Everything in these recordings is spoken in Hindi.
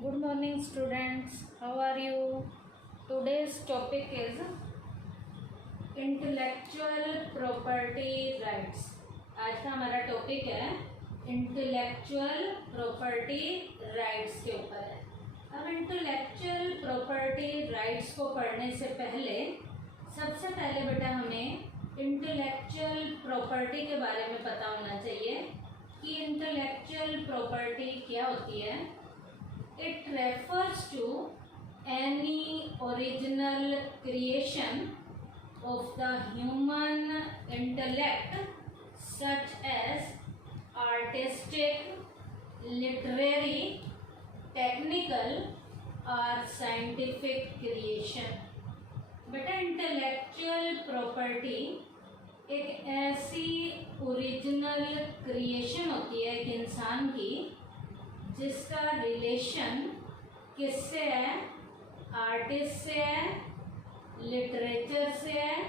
Good morning students, how are you? Today's topic is intellectual property rights. आज का हमारा टॉपिक है इंटेलेक्चुअल प्रॉपर्टी राइट्स के ऊपर है। अब इंटेलेक्चुअल प्रॉपर्टी राइट्स को पढ़ने से पहले सबसे पहले बेटा हमें इंटेलेक्चुअल प्रॉपर्टी के बारे में पता होना चाहिए कि इंटेलेक्चुअल प्रॉपर्टी क्या होती है। It refers to any original creation of the human intellect such as artistic, literary, technical or scientific creation। बेटा इंटेलेक्चुअल प्रॉपर्टी एक ऐसी ओरिजिनल क्रिएशन होती है एक इंसान की जिसका रिलेशन किससे है, आर्टिस्ट से है, लिटरेचर से है,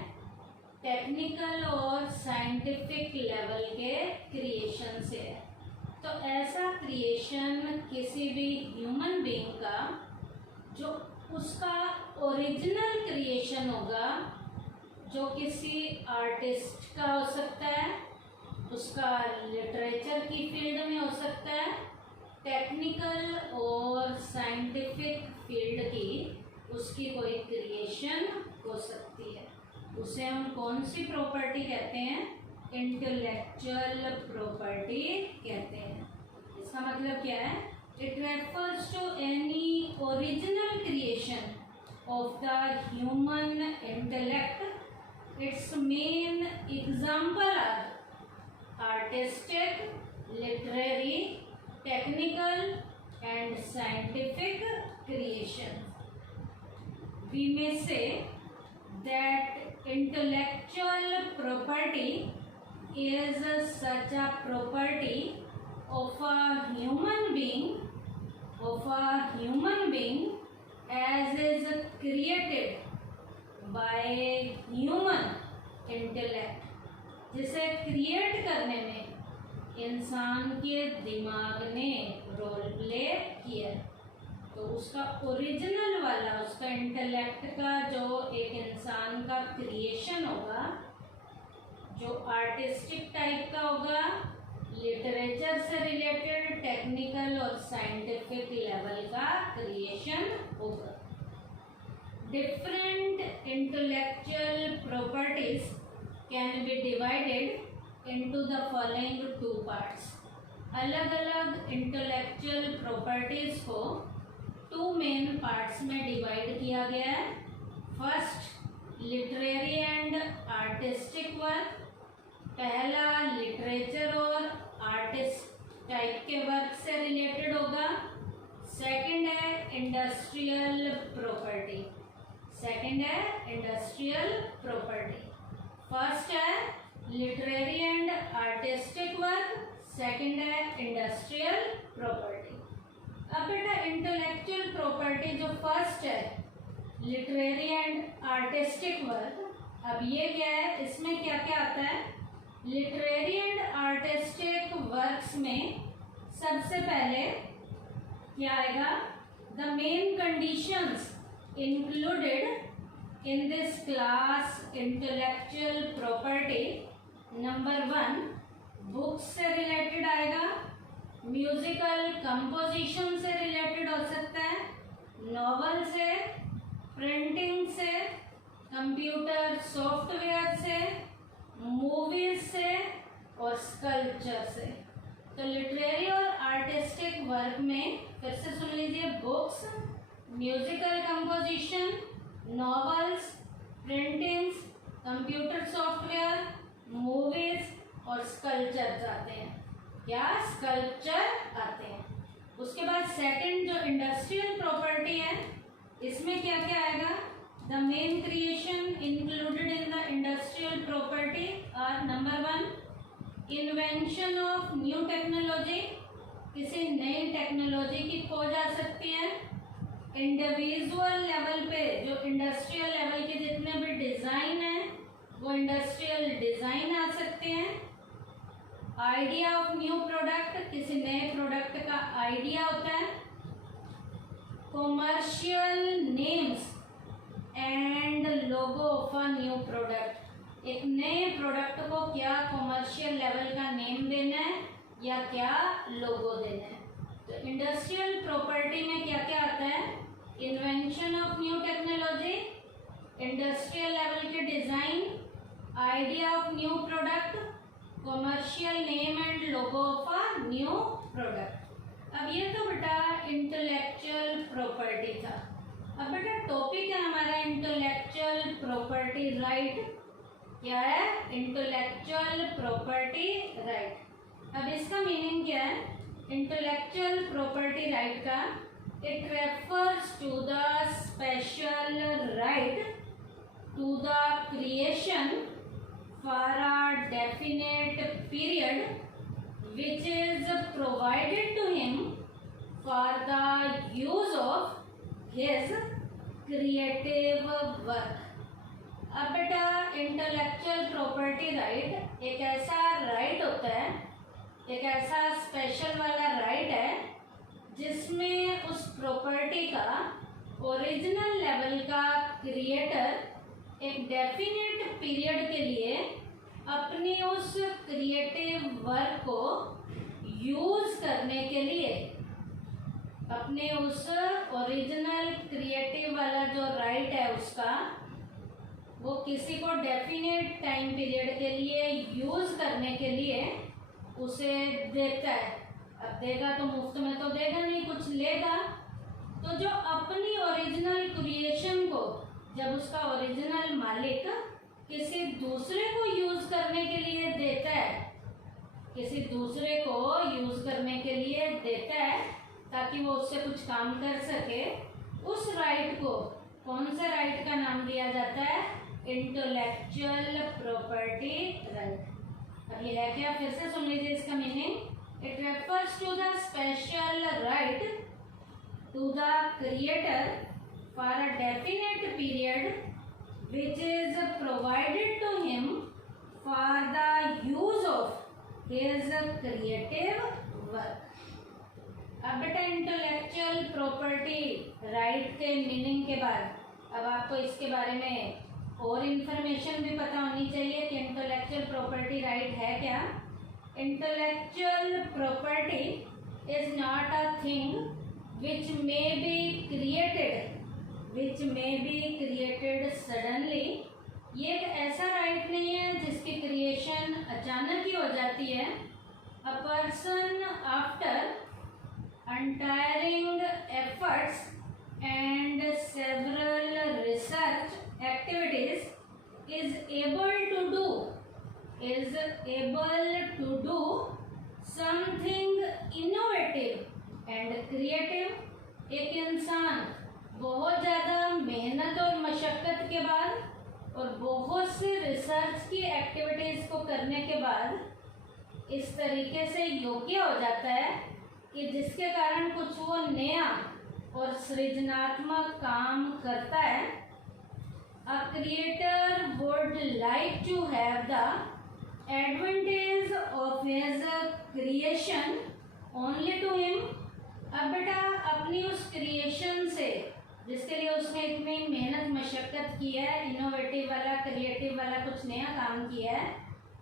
टेक्निकल और साइंटिफिक लेवल के क्रिएशन से है। तो ऐसा क्रिएशन किसी भी ह्यूमन बीइंग का जो उसका ओरिजिनल क्रिएशन होगा, जो किसी आर्टिस्ट का हो सकता है, उसका लिटरेचर की फील्ड में हो सकता है, टेक्निकल और साइंटिफिक फील्ड की उसकी कोई क्रिएशन हो सकती है, उसे हम कौन सी प्रॉपर्टी कहते हैं, इंटेलेक्चुअल प्रॉपर्टी कहते हैं। इसका मतलब क्या है, it refers to any original creation of the human intellect. Its main example are artistic, literary, technical and scientific creation. We may say that intellectual property is such a property of a human being as is created by human intellect, जिसे क्रिएट करने में इंसान के दिमाग ने रोल प्ले किया, तो उसका ओरिजिनल वाला उसका इंटेलेक्ट का जो एक इंसान का क्रिएशन होगा, जो आर्टिस्टिक टाइप का होगा, लिटरेचर से रिलेटेड, टेक्निकल और साइंटिफिक लेवल का क्रिएशन होगा। Different intellectual properties can be divided into the following two parts। अलग अलग इंटेलेक्चुअल प्रॉपर्टीज को टू मेन पार्ट्स में डिवाइड किया गया है। First, literary and artistic work. पहला लिटरेचर और आर्टिस्ट टाइप के वर्क से रिलेटेड होगा। सेकंड है इंडस्ट्रियल प्रॉपर्टी। फर्स्ट है literary and artistic work, second है इंडस्ट्रियल प्रॉपर्टी। अब बेटा इंटेलेक्चुअल प्रॉपर्टी जो फर्स्ट है लिटरेरी एंड आर्टिस्टिक वर्क, अब ये क्या है, इसमें क्या क्या आता है। लिटरेरी एंड आर्टिस्टिक वर्क्स में सबसे पहले क्या आएगा, the main conditions included in this class intellectual property. Number 1, books से रिलेटेड आएगा, म्यूजिकल कंपोजिशन से रिलेटेड हो सकता है, नॉवल से, प्रिंटिंग से, कंप्यूटर सॉफ्टवेयर से, मूवीज से और स्कल्पचर से। तो लिटरेरी और आर्टिस्टिक वर्क में फिर से सुन लीजिए, books, musical composition, novels, printings, computer software, movies और स्कल्पचर आते हैं। क्या स्कल्पचर आते हैं। उसके बाद सेकंड जो इंडस्ट्रियल प्रॉपर्टी है, इसमें क्या क्या आएगा, the main creation included in the industrial property are number 1, invention of new technology, किसी नई टेक्नोलॉजी की खोज आ सकती है। इंडिविजुअल लेवल पे जो इंडस्ट्रियल लेवल के जितने भी डिजाइन है वो इंडस्ट्रियल डिजाइन आ सकते हैं। आइडिया ऑफ न्यू प्रोडक्ट, किसी नए प्रोडक्ट का आइडिया होता है। commercial names and logo of a new product. एक नए प्रोडक्ट को क्या कॉमर्शियल लेवल का नेम देना है या क्या लोगो देना है. तो इंडस्ट्रियल प्रॉपर्टी में क्या क्या आता है? Invention of new technology, industrial level के design, idea of new product, commercial name and logo of a new product. अब ये तो बेटा इंटेलेक्चुअल प्रॉपर्टी था. अब बेटा टॉपिक है हमारा इंटेलेक्चुअल प्रॉपर्टी राइट. क्या है? Intellectual property right. अब इसका मीनिंग क्या है? इंटेलेक्चुअल प्रॉपर्टी राइट का, it refers to the special right to the creation for a definite period which is provided to him for the use of his creative work. अब बेटा इंटेलेक्चुअल प्रॉपर्टी राइट एक ऐसा राइट होता है, एक ऐसा स्पेशल वाला राइट है जिसमें उस प्रॉपर्टी का ओरिजिनल लेवल का क्रिएटर एक डेफिनेट पीरियड के लिए अपनी उस क्रिएटिव वर्क को यूज करने के लिए, अपने उस ओरिजिनल क्रिएटिव वाला जो राइट है उसका, वो किसी को डेफिनेट टाइम पीरियड के लिए यूज करने के लिए उसे देता है. अब देगा तो मुफ्त में तो देगा नहीं, कुछ लेगा. तो जो अपनी ओरिजिनल क्रिएशन को जब उसका ओरिजिनल मालिक किसी दूसरे को यूज करने के लिए देता है, किसी दूसरे को यूज करने के लिए देता है ताकि वो उससे कुछ काम कर सके, उस राइट को कौन से राइट का नाम दिया जाता है? Intellectual property right. अब ये है क्या? फिर से सुन लीजिए इसका meaning. It refers to the special right to the creator for a definite period which is provided to him for the use of his creative work. अब बेटा इंटेलेक्चुअल प्रॉपर्टी राइट के मीनिंग के बाद अब आपको इसके बारे में और इन्फॉर्मेशन भी पता होनी चाहिए कि इंटेलेक्चुअल प्रॉपर्टी राइट है क्या. Intellectual property is not a thing which may be created suddenly. ये एक ऐसा राइट नहीं है जिसकी क्रिएशन अचानक ही हो जाती है. A person after untiring efforts and several research activities is able to do something innovative and creative. एक इंसान बहुत ज़्यादा मेहनत और मशक्क़त के बाद और बहुत सी रिसर्च की एक्टिविटीज़ को करने के बाद इस तरीके से योग्य हो जाता है कि जिसके कारण कुछ वो नया और सृजनात्मक काम करता है. A creator would like to have the advantage of his creation only to him. अब बेटा अपनी उस क्रिएशन से जिसके लिए उसने इतनी मेहनत मशक्क़त की है, इनोवेटिव वाला क्रिएटिव वाला कुछ नया काम किया है,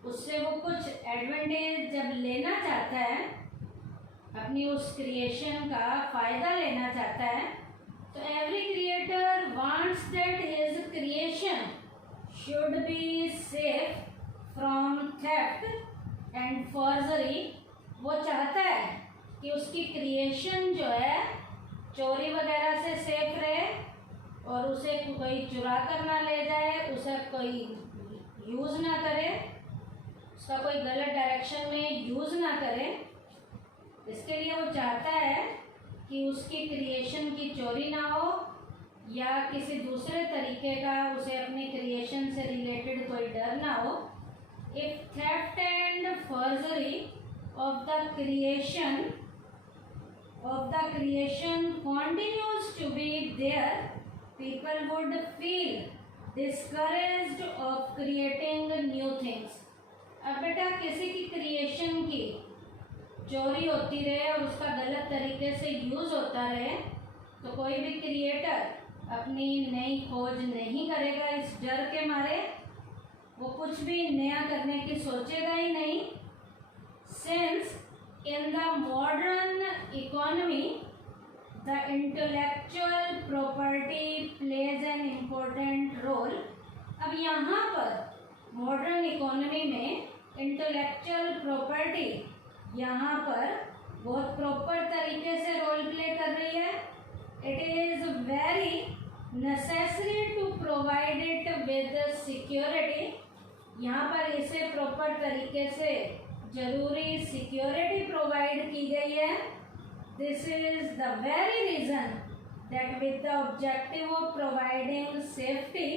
उससे वो कुछ एडवांटेज जब लेना चाहता है, अपनी उस क्रिएशन का फ़ायदा लेना चाहता है, तो every creator wants that his creation should be safe from theft and forgery. वो चाहता है कि उसकी क्रिएशन जो है चोरी वगैरह से सेफ रहे और उसे कोई चुरा कर ना ले जाए, उसे कोई यूज़ ना करे, उसका कोई गलत डायरेक्शन में यूज़ ना करे. इसके लिए वो चाहता है कि उसकी क्रिएशन की चोरी ना हो या किसी दूसरे तरीके का उसे अपनी क्रिएशन से रिलेटेड कोई डर ना हो. If theft and forgery of the creation continues to be there, people would feel discouraged of creating new things. अब बेटा किसी की क्रिएशन की चोरी होती रहे और उसका गलत तरीके से यूज़ होता रहे तो कोई भी क्रिएटर अपनी नई खोज नहीं करेगा इस डर के मारे, वो कुछ भी नया करने की सोचेगा ही नहीं। Since in the modern economy the intellectual property plays an important role. अब यहाँ पर मॉडर्न इकोनॉमी में इंटेलेक्चुअल प्रॉपर्टी यहाँ पर बहुत प्रॉपर तरीके से रोल प्ले कर रही है। It is very necessary to provide it with security. यहाँ पर इसे प्रॉपर तरीके से जरूरी सिक्योरिटी प्रोवाइड की गई है। This is the very reason that with the objective of providing safety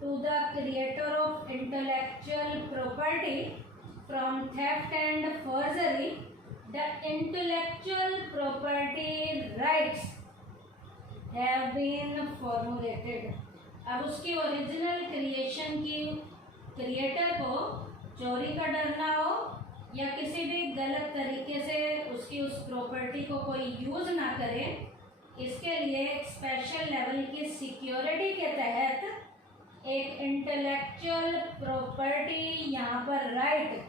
to the creator of intellectual property from theft and forgery, the intellectual property rights have been formulated. अब उसकी ओरिजिनल क्रिएशन की क्रिएटर को चोरी का डर ना हो या किसी भी गलत तरीके से उसकी उस प्रॉपर्टी को कोई यूज़ ना करे, इसके लिए एक स्पेशल लेवल की सिक्योरिटी के तहत एक इंटेलेक्चुअल प्रॉपर्टी यहाँ पर राइट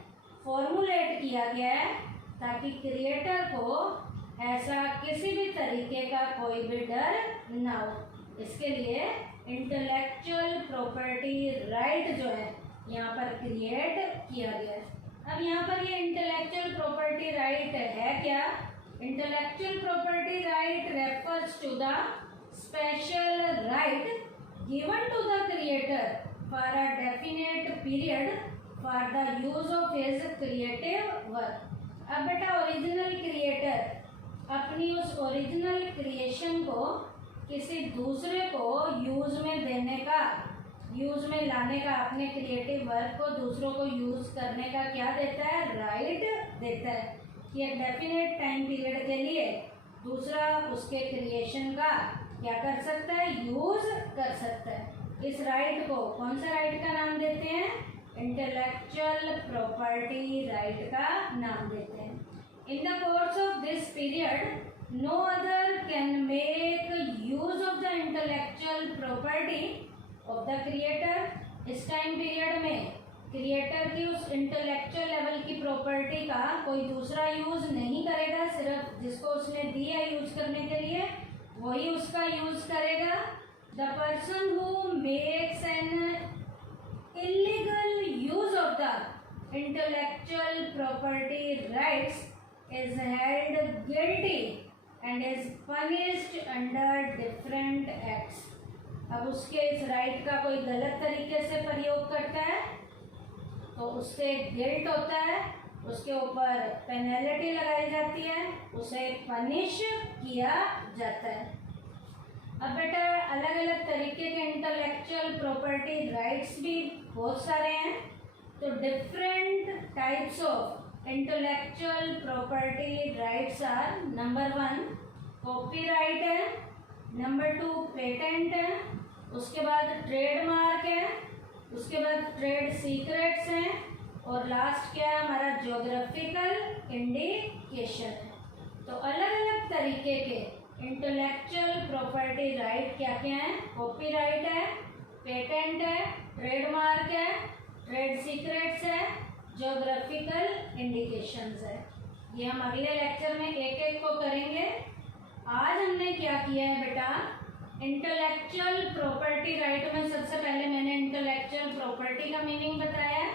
फॉर्मुलेट किया गया है, ताकि क्रिएटर को ऐसा किसी भी तरीके का कोई भी डर ना हो। इसके लिए इंटेलेक्चुअल प्रॉपर्टी राइट जो है यहाँ पर क्रिएट किया गया है। अब यहाँ पर ये इंटेलेक्चुअल प्रॉपर्टी राइट है क्या? Intellectual property right refers to the special right given to the creator for a definite period for the use of his creative work. अब बेटा ओरिजिनल क्रिएटर अपनी उस ओरिजिनल क्रिएशन को किसी दूसरे को यूज में देने का, यूज में लाने का, अपने क्रिएटिव वर्क को दूसरों को यूज करने का क्या देता है? राइट देता है कि एक डेफिनेट टाइम पीरियड के लिए दूसरा उसके क्रिएशन का क्या कर सकता है? यूज कर सकता है। इस राइट को कौन सा राइट का नाम देते हैं? इंटेलेक्चुअल प्रॉपर्टी राइट का नाम देते हैं। In the course of this period no other can make use of the intellectual property of the creator. इस टाइम पीरियड में क्रिएटर की उस इंटेलेक्चुअल लेवल की प्रॉपर्टी का कोई दूसरा यूज नहीं करेगा, सिर्फ जिसको उसने दी है यूज करने के लिए वही उसका यूज करेगा। The person who makes an illegal use of the intellectual property rights is held guilty and is punished under different acts। अब उसके इस राइट का कोई गलत तरीके से प्रयोग करता है तो उससे गिल्ट होता है, उसके ऊपर पेनल्टी लगाई जाती है, उसे पनिश किया जाता है। अब बेटा अलग अलग तरीके के इंटेलेक्चुअल प्रॉपर्टी राइट्स भी बहुत सारे हैं। तो different types of intellectual property rights are: number 1 copyright है, नंबर 2 पेटेंट है, उसके बाद ट्रेडमार्क है, उसके बाद ट्रेड सीक्रेट्स हैं और लास्ट क्या है हमारा? ज्योग्राफिकल इंडिकेशन है। तो अलग अलग तरीके के इंटेलेक्चुअल प्रॉपर्टी राइट क्या क्या हैं? कॉपीराइट है, पेटेंट है, ट्रेडमार्क है, ट्रेड सीक्रेट्स है, ज्योग्राफिकल इंडिकेशंस है। ये हम अगले लेक्चर में एक एक को करेंगे। आज हमने क्या किया है बेटा? इंटेलेक्चुअल प्रॉपर्टी राइट में सबसे पहले मैंने इंटेलेक्चुअल प्रॉपर्टी का मीनिंग बताया।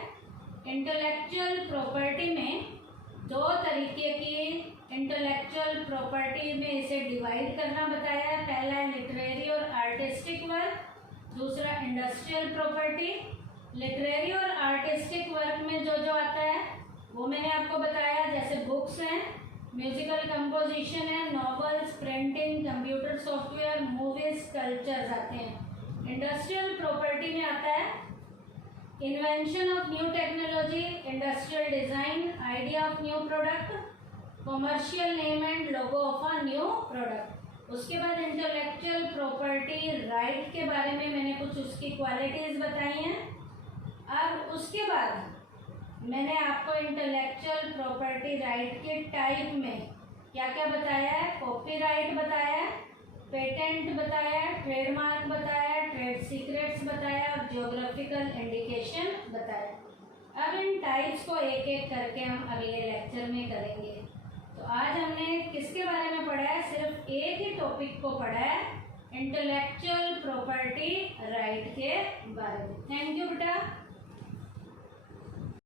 इंटेलेक्चुअल प्रॉपर्टी में दो तरीके की इंटेलेक्चुअल प्रॉपर्टी में इसे डिवाइड करना बताया है। पहला है लिटरेरी और आर्टिस्टिक वर्क, दूसरा इंडस्ट्रियल प्रॉपर्टी। लिटरेरी और आर्टिस्टिक वर्क में जो जो आता है वो मैंने आपको बताया, जैसे बुक्स हैं, म्यूजिकल कंपोजिशन है, novels, printing, computer software, movies, cultures आते हैं। इंडस्ट्रियल प्रॉपर्टी में आता है invention of new technology, industrial design, idea of new product, commercial name and logo of a new product. उसके बाद इंटेलेक्चुअल प्रॉपर्टी राइट के बारे में मैंने कुछ उसकी क्वालिटीज बताई हैं। अब उसके बाद मैंने आपको इंटेलेक्चुअल प्रॉपर्टी राइट के टाइप में क्या क्या बताया है? कॉपीराइट बताया है, पेटेंट बताया, ट्रेडमार्क बताया, ट्रेड सीक्रेट्स बताया और ज्योग्राफिकल इंडिकेशन बताया। अब इन टाइप्स को एक एक करके हम अगले लेक्चर में करेंगे। तो आज हमने किसके बारे में पढ़ा है? सिर्फ एक ही टॉपिक को पढ़ा है, इंटेलेक्चुअल प्रॉपर्टी राइट के बारे में। थैंक यू बेटा।